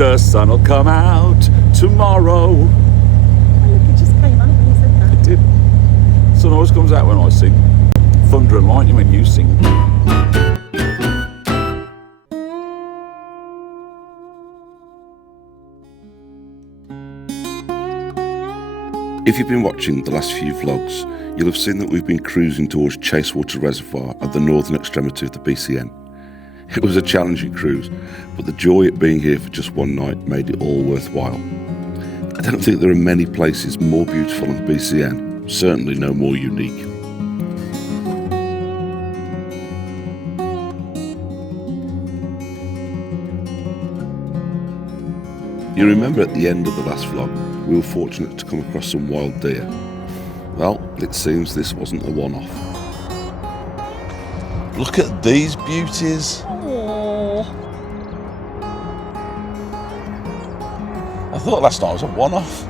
The sun'll come out tomorrow. Oh, look, it just came out when you said that. It did. Sun always comes out when I sing. Thunder and lightning when you sing. If you've been watching the last few vlogs, you'll have seen that we've been cruising towards Chasewater Reservoir at the northern extremity of the BCN. It was a challenging cruise, but the joy at being here for just one night made it all worthwhile. I don't think there are many places more beautiful than the BCN, certainly no more unique. You remember at the end of the last vlog, we were fortunate to come across some wild deer. Well, it seems this wasn't a one-off. Look at these beauties. Aww. I thought last night was a one-off.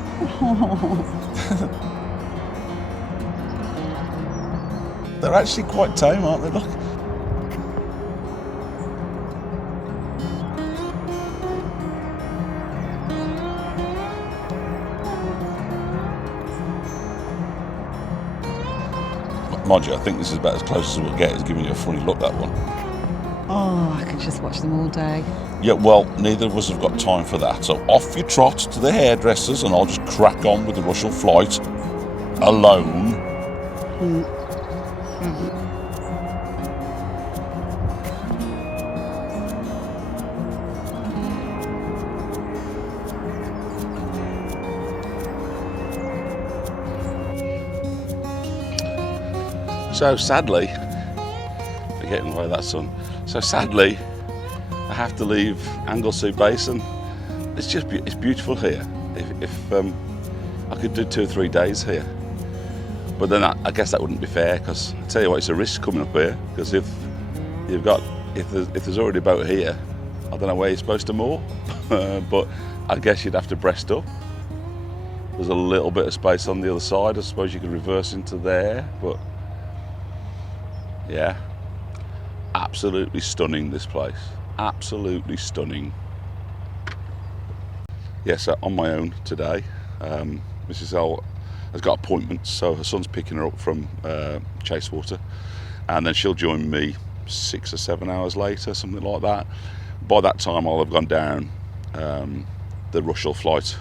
They're actually quite tame, aren't they? Look. Mind you, I think this is about as close as we'll get. It's giving you a funny look, that one. Oh, I could just watch them all day. Yeah, well, neither of us have got time for that. So off you trot to the hairdressers and I'll just crack on with the Rushall flight alone. So sadly, we're getting away that sun. So sadly, I have to leave Anglesey Basin. It's beautiful here. If I could do 2 or 3 days here, but then I guess that wouldn't be fair, because I tell you what, it's a risk coming up here. Because if there's already a boat here, I don't know where you're supposed to moor, but I guess you'd have to breast up. There's a little bit of space on the other side. I suppose you could reverse into there, but. Yeah, absolutely stunning, this place. Absolutely stunning. Yes, on my own today. Mrs L has got appointments, so her son's picking her up from Chasewater, and then she'll join me 6 or 7 hours later, something like that. By that time, I'll have gone down the Rushall flight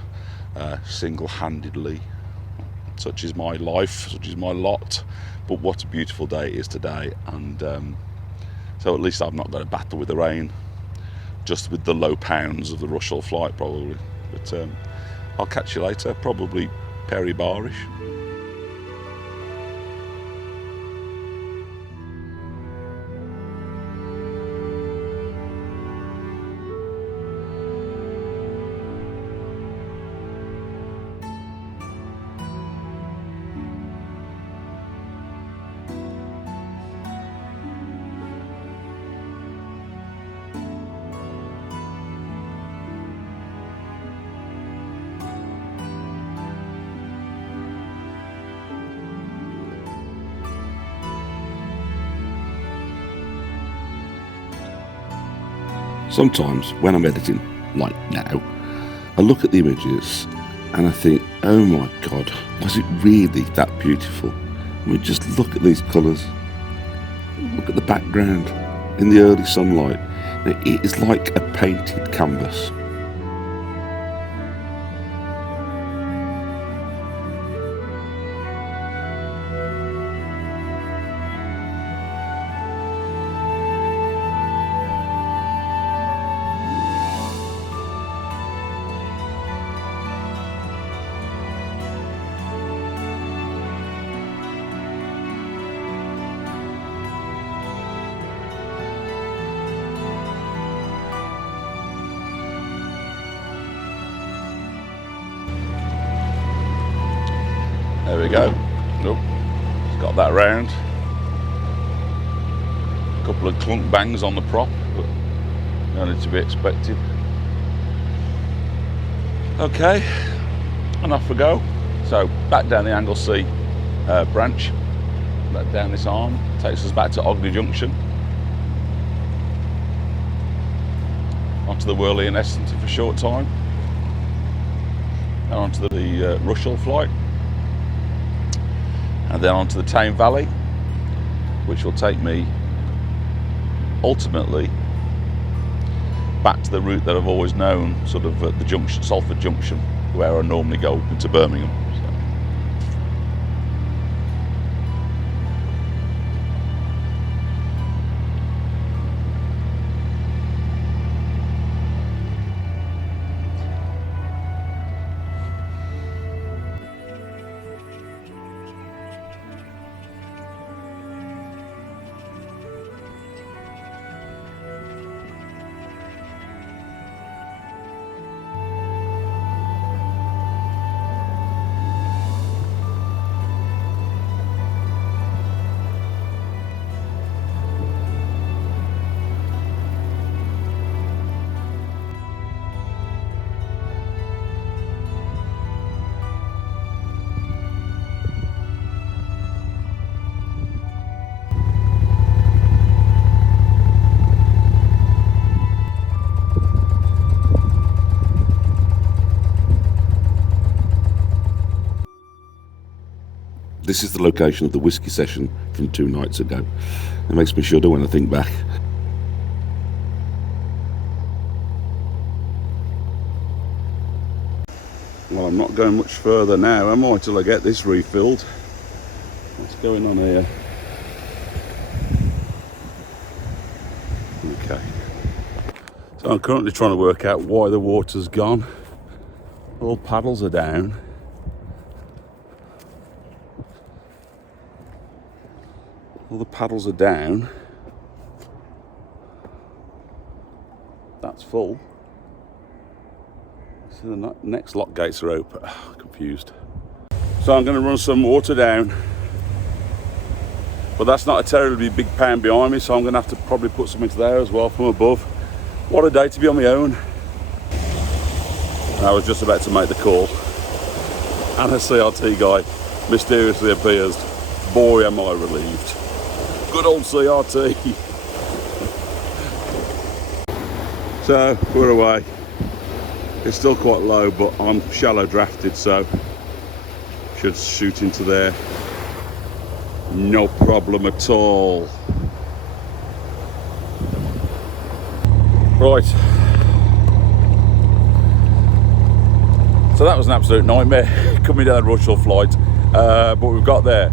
single-handedly. Such is my life, such is my lot. But what a beautiful day it is today, and so at least I've not got to battle with the rain, just with the low pounds of the Rushall flight probably. But I'll catch you later, probably Barrish. Sometimes when I'm editing, like now, I look at the images and I think, oh my God, was it really that beautiful? I mean, just look at these colours. Look at the background in the early sunlight. It is like a painted canvas. There we go. Nope. Got that round. A couple of clunk bangs on the prop, but only to be expected. Okay, and off we go. So back down the Anglesey branch, back down this arm, takes us back to Rushall Junction. onto the Worley and Essenton for a short time, and onto the Rushall flight, and then onto the Tame Valley, which will take me ultimately back to the route that I've always known, sort of at the junction, Salford Junction, where I normally go into Birmingham. This is the location of the whiskey session from 2 nights ago. It makes me shudder when I think back. Well, I'm not going much further now, am I, till I get this refilled? What's going on here? Okay. So I'm currently trying to work out why the water's gone. All paddles are down. All the paddles are down. That's full. So the next lock gates are open. Confused. So I'm going to run some water down. But that's not a terribly big pan behind me, so I'm going to have to probably put some into there as well from above. What a day to be on my own. I was just about to make the call, and a CRT guy mysteriously appears. Boy, am I relieved. Good old CRT. So we're away. It's still quite low, but I'm shallow drafted, so should shoot into there. No problem at all. Right. So that was an absolute nightmare coming down the Rushall flight, but we've got there.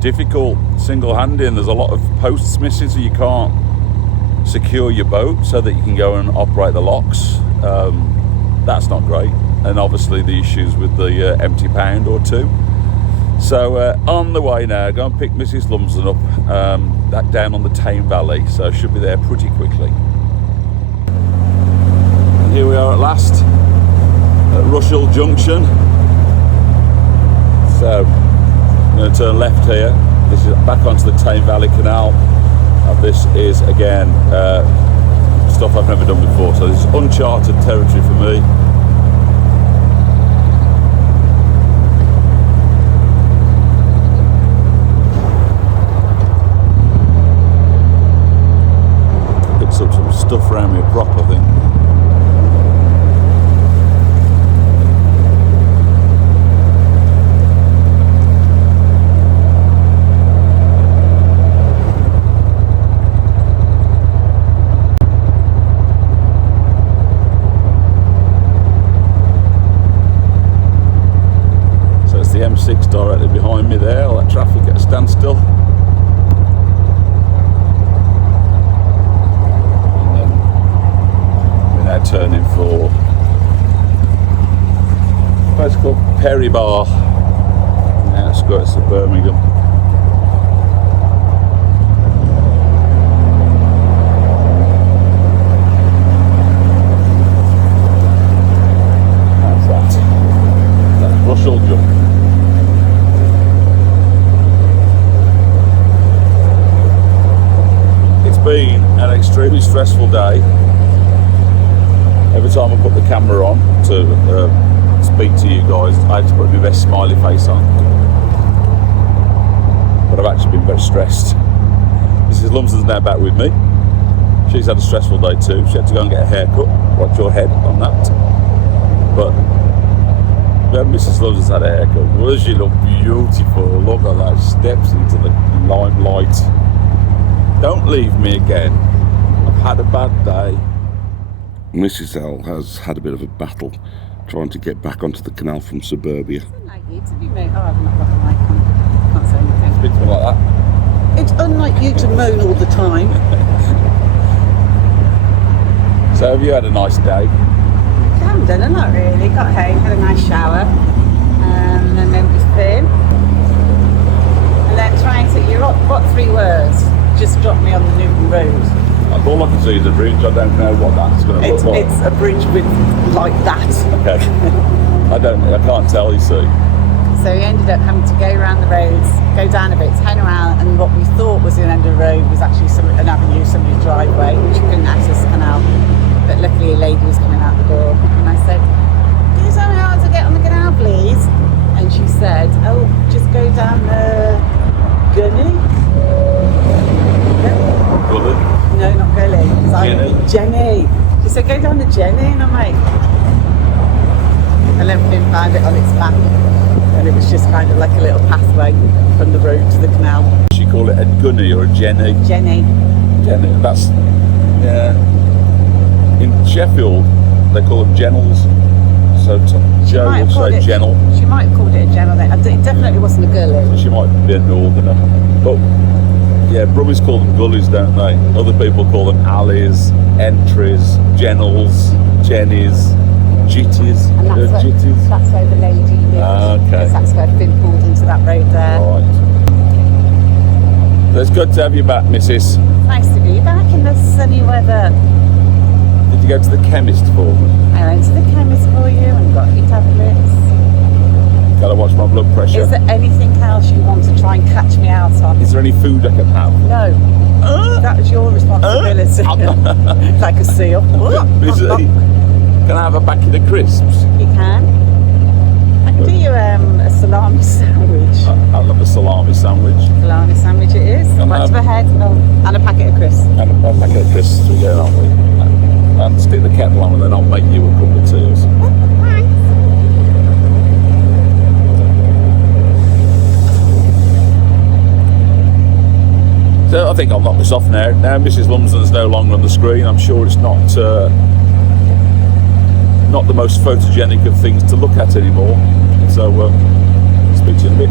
Difficult single-handing. There's a lot of posts missing, so you can't secure your boat so that you can go and operate the locks. That's not great, and obviously the issues with the empty pound or two. So on the way now, go and pick Mrs Lumsden up, that down on the Tame Valley, so should be there pretty quickly. And here we are at last at Rushall Junction. So I'm going to turn left here. This is back onto the Tame Valley Canal, and this is again stuff I've never done before, so this is uncharted territory for me. Picks up some stuff around me a prop, I think. The M6 directly behind me there, all that traffic at a standstill. And then we're now turning for a place called Barr, outskirts of Birmingham. That's that. That's Rushall Junction. Been an extremely stressful day. Every time I put the camera on to speak to you guys, I had to put my best smiley face on. But I've actually been very stressed. Mrs Lumsden's now back with me. She's had a stressful day too. She had to go and get a haircut. Watch your head on that. But Mrs Lumsden's had a haircut. Well, she look beautiful. Look at that. Steps into the limelight. Don't leave me again. I've had a bad day. Mrs L has had a bit of a battle trying to get back onto the canal from suburbia. It's unlike you to be moan. Oh, I've not got a mic on. Can't say anything. Speak to me like that. It's unlike you to moan all the time. So have you had a nice day? I haven't done a lot really. Got home, had a nice shower, and then went with Finn. And then trying to, what 3 words? Just dropped me on the Newton Road. All I can see is a bridge. I don't know what that's going to look like. It's a bridge with like that. Okay. I can't tell, you see. So we ended up having to go around the roads, go down a bit, turn around, and what we thought was the end of the road was actually an avenue, somebody's driveway, which you couldn't access the canal. But luckily a lady was coming out the door, and I said, "Can you tell me how to get on the canal, please?" And she said, "Oh, just go down the gully." Gully? No, not gully. Jenny. She said, "Go down the Jenny," and I'm like, and then Finn found it on its map. And it was just kind of like a little pathway from the road to the canal. She call it a gunny or a jenny? Jenny. Jenny. That's, yeah. In Sheffield, they call them jennels. So Joe will say jennel. She might have called it a jennel then. It definitely wasn't a gully. So she might be a northerner. But yeah, Brummies call them gullies, don't they? Other people call them alleys, entries, jennels, jennies. Jitties. And that's where the lady lived. Okay. Because that's where Finn pulled into that road there. Right. Well, it's good to have you back, Mrs. Nice to be back in the sunny weather. Did you go to the chemist for me? I went to the chemist for you and got your tablets. Gotta watch my blood pressure. Is there anything else you want to try and catch me out on? Is there any food I can have? No. That was your responsibility. Like a seal. Busy. Can I have a packet of crisps? You can. I can do you a salami sandwich. I love a salami sandwich. Salami sandwich it is. Can I Right to have- the head. Oh, and a packet of crisps. And a packet of crisps to get on with. And stick the kettle on and then I'll make you a cup of tea. So I think I'll knock this off now. Now Mrs Lumsden's no longer on the screen. I'm sure it's not the most photogenic of things to look at anymore. So speak to you in a bit.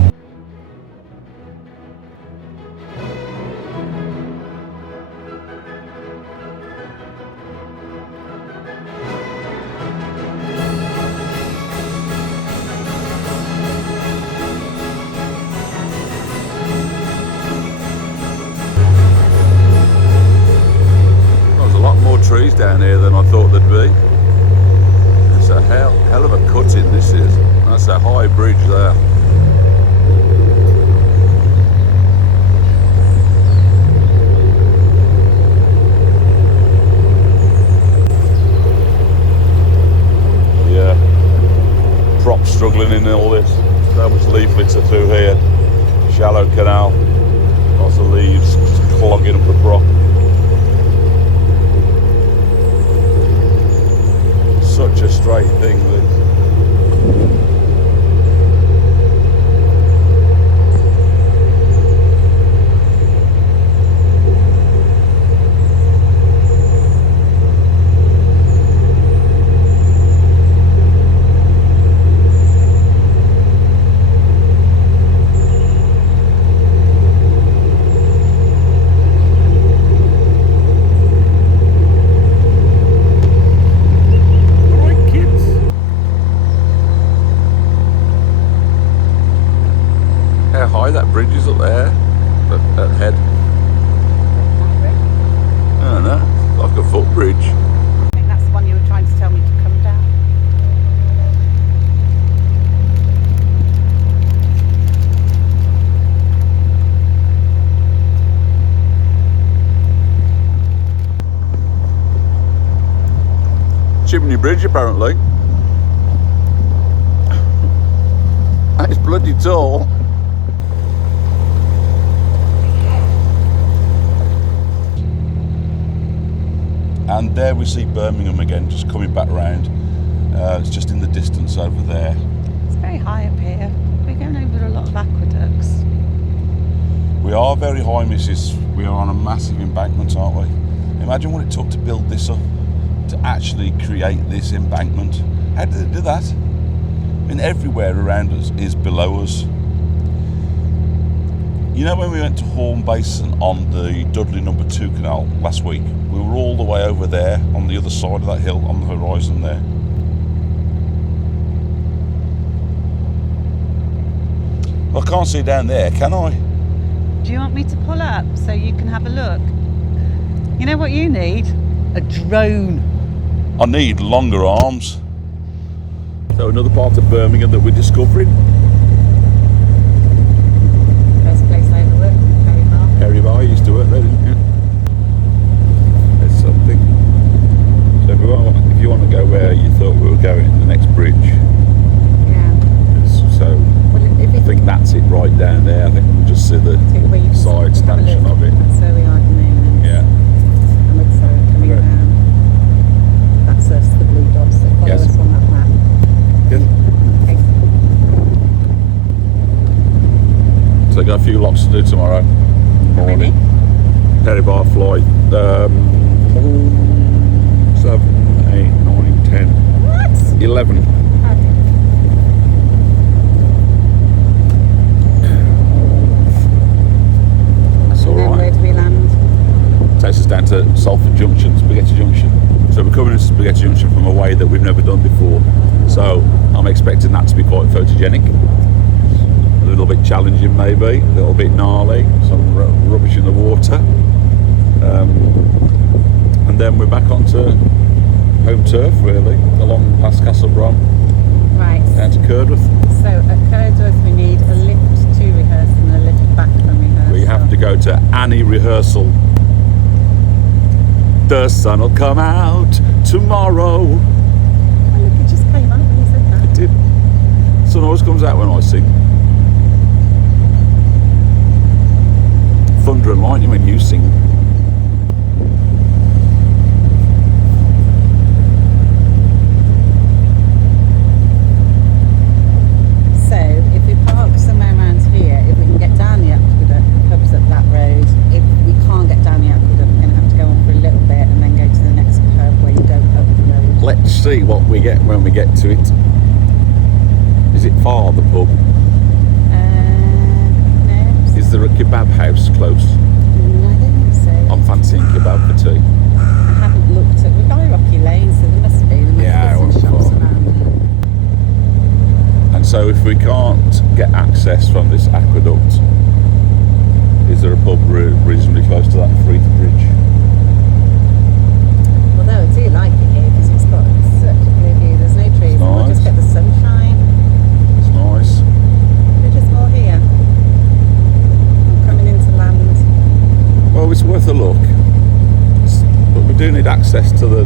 There's a lot more trees down here than I thought there'd be. It's a hell of a cutting this is. That's a high bridge there. Yeah. Prop struggling in all this. So much leaflets are through here. Shallow canal. Lots of leaves clogging up the prop. Such a straight thing, this. How high that bridge is up there, at head. I don't know, like a footbridge. I think that's the one you were trying to tell me to come down. Chimney Bridge apparently. It's bloody tall. And there we see Birmingham again, just coming back round. It's just in the distance over there. It's very high up here. We're going over a lot of aqueducts. We are very high, Mrs. We are on a massive embankment, aren't we? Imagine what it took to build this up, to actually create this embankment. How did they do that? I mean, everywhere around us is below us. You know, when we went to Basin on the Dudley No. 2 canal last week, we were all the way over there on the other side of that hill on the horizon there. Well, I can't see down there, can I? Do you want me to pull up so you can have a look? You know what you need? A drone. I need longer arms. So another part of Birmingham that we're discovering. First place I ever worked, Perry Barr. Perry Barr used to work there, didn't you? There's something. So if you want to go where you thought we were going, the next bridge. Yeah. So Well, if I think that's it right down there. I think we'll just see the side stanchion of it. That's where we are at the moment. Yeah. And with Sarah coming Okay. down. That's us, the blue dots that follow Yes. us on that map. Good. Okay. So I've got a few lots to do tomorrow How many? morning. Perry Barr flight. 7, 8, 9, 10, What? 11. Okay. That's all And then right. where do we land? Takes us down to Salford Junction, Spaghetti Junction. So we're coming into Spaghetti Junction from a way that we've never done before. So I'm expecting that to be quite photogenic. A little bit challenging maybe, a little bit gnarly, some rubbish in the water. And then we're back onto home turf really, along past Castlebrom, Right. down to Curdworth. So at Curdworth we need a lift to rehearse and a lift back from rehearsal. We have to go to Annie rehearsal. The sun will come out tomorrow. Oh, look, it just came out when you said that. It did. Sun always comes out when I sing. Thunder and lightning when you sing. So if we park somewhere around here, if we can get down the aqueduct, pubs up that road. If we can't get down the aqueduct, we're going to have to go on for a little bit and then go to the next pub where you go up the road. Let's see what we get when we get to it. Is it far, the pub? No. Is there a kebab house close? No, I don't think so. I'm fancying kebab for tea. I haven't looked at. We've got a rocky lane, so there must be. There must Yeah, be some well, shops far. around there. And so if we can't get access from this aqueduct, is there a pub reasonably close to that Freeth Bridge? Although I do like it here because it's got such a clear view. There's no trees, and we'll just nice. get the sunshine. It's nice. We're just more here. I'm coming into land. Well, it's worth a look. But we do need access to the...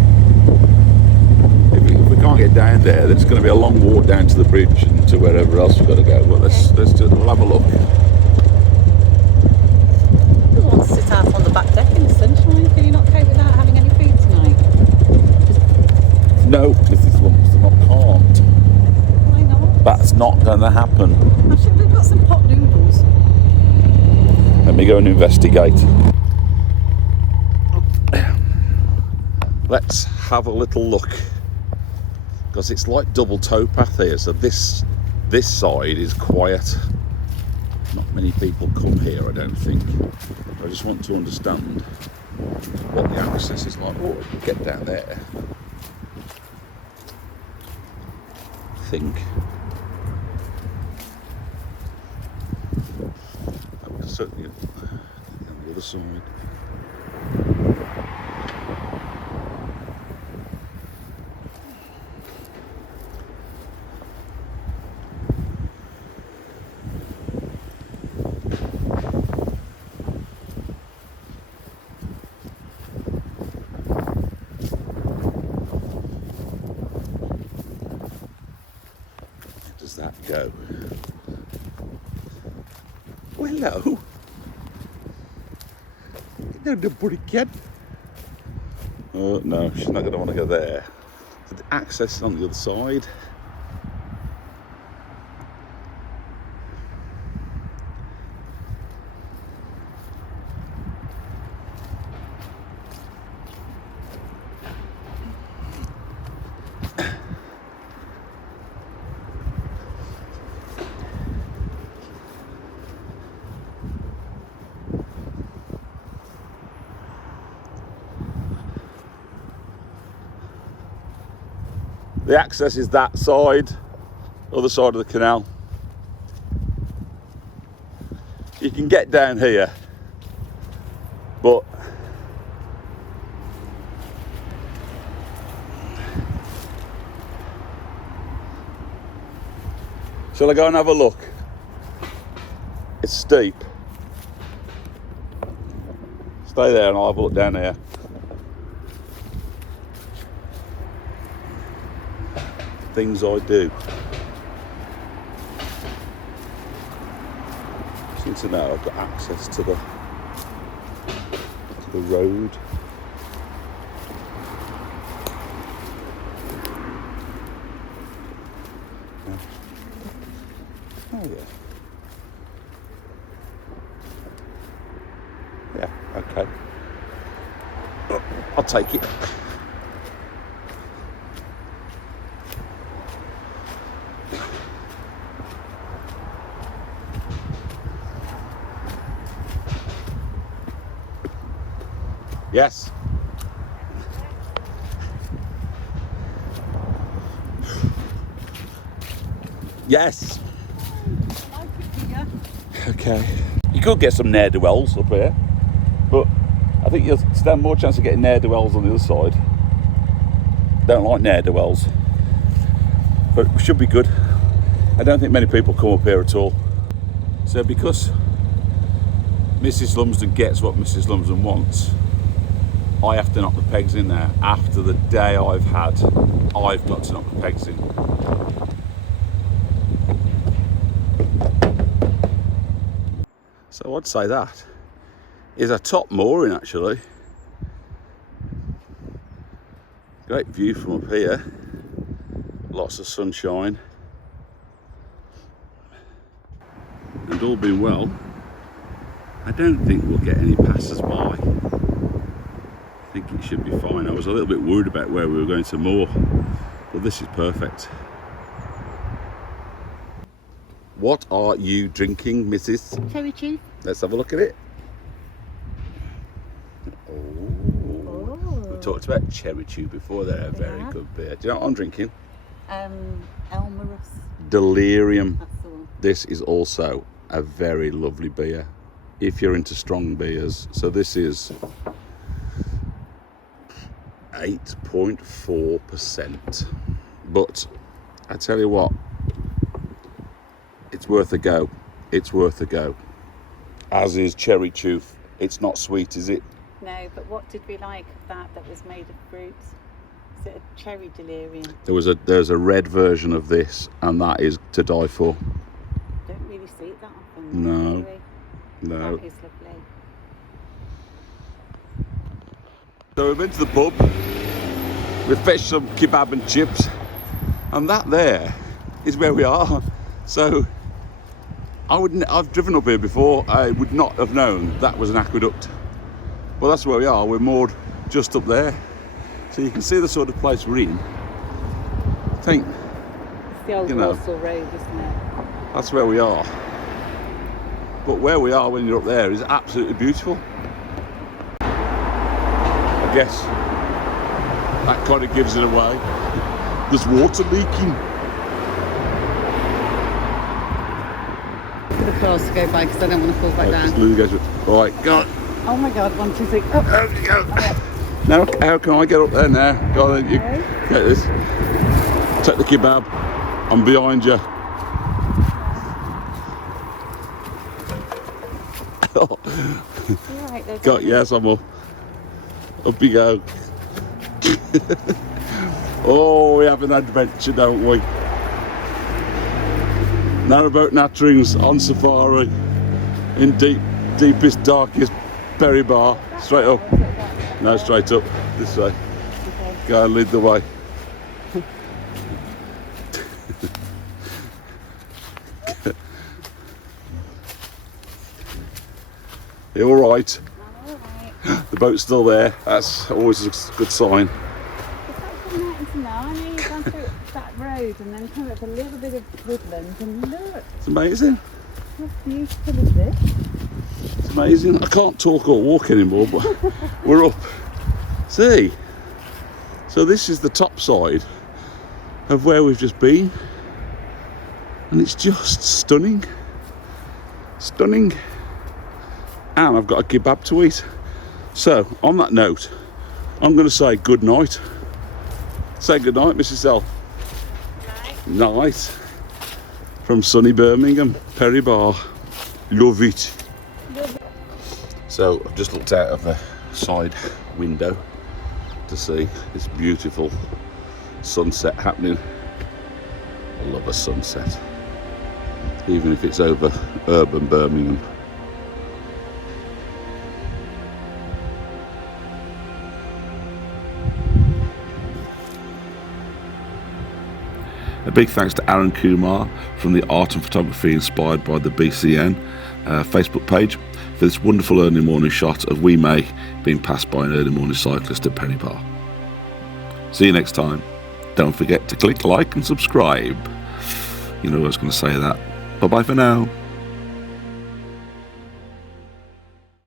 If we can't get down there, then it's going to be a long walk down to the bridge and to wherever else we've got to go. But we'll have a look. Who wants to sit out on the back deck in the sunshine? Can you not cope without having any food tonight? No, Mrs Lumsden, I can't. Why not? That's not going to happen. Actually, we've got some pot noodles. Let me go and investigate. Let's have a little look. Because it's like double towpath here, so this side is quiet. Not many people come here, I don't think. I just want to understand what the access is like. Oh, get down there. I think. Certainly on the other side. Where does that go? Oh, hello. Hello, the pretty cat. Oh no, she's not going to want to go there. So the access is on the other side. The access is that side, other side of the canal. You can get down here, but shall I go and have a look? It's steep. Stay there and I'll have a look down here. Things I do. Just need to know I've got access to the road. Oh yeah. Yeah, okay. Oh, I'll take it. Yes. Yes. Okay. You could get some ne'er-do-wells up here, but I think you'll stand more chance of getting ne'er-do-wells on the other side. Don't like ne'er-do-wells, but it should be good. I don't think many people come up here at all. So because Mrs Lumsden gets what Mrs Lumsden wants, I have to knock the pegs in there. After the day I've had, I've got to knock the pegs in. So I'd say that is a top mooring actually. Great view from up here. Lots of sunshine. And all being well, I don't think we'll get any passers-by. I think it should be fine. I was a little bit worried about where we were going to moor, but this is perfect. What are you drinking, Mrs? Cherry chew. Let's have a look at it. Oh. We talked about cherry chew before. They're a very good beer. Do you know what I'm drinking? Elmerus. Delirium. That's the one. This is also a very lovely beer if you're into strong beers. So this is 8.4%, but I tell you what, it's worth a go. It's worth a go. As is cherry chew. It's not sweet, is it? No, but what did we like of that was made of fruit? Is it a cherry delirium? There's a red version of this, and that is to die for. Don't really see it that often. No, really. no. That is lovely. So we've been to the pub. We've fetched some kebab and chips, and that there is where we are. So I've driven up here before. I would not have known that was an aqueduct. Well, that's where we are. We're moored just up there, so you can see the sort of place we're in. I think it's the old Russell Road, isn't it? That's where we are. But where we are when you're up there is absolutely beautiful. I guess that kind of gives it away. There's water leaking. For the cars to go by because I don't want to fall back down. Right, go on. Oh my God, 1, 2, 3. Oh. There you go. Now, how can I get up there now? Go on, you get this. Take the kebab. I'm behind you. Right, God, yes, I'm up. Up you go. Oh, we have an adventure, don't we? Narrowboat natterings on safari in deepest, darkest Barr. Straight up. No, straight up. This way. Go and lead the way. You all right? I'm alright. The boat's still there. That's always a good sign. It's like coming out into Narnia. You've gone through that road and then come up a little bit of woodland and look, It's amazing. how beautiful is this? It's amazing. I can't talk or walk anymore, but we're up. See? So this is the top side of where we've just been. And it's just stunning. Stunning. And I've got a kebab to eat. So, on that note, I'm going to say good night. Say good night, Mrs L. Night. From sunny Birmingham, Perry Barr. Love it. So, I've just looked out of the side window to see this beautiful sunset happening. I love a sunset, even if it's over urban Birmingham. A big thanks to Aaron Kumar from the Art and Photography Inspired by the BCN Facebook page for this wonderful early morning shot of Wee May being passed by an early morning cyclist at Perry Barr. See you next time. Don't forget to click like and subscribe. You know I was going to say that. Bye bye for now.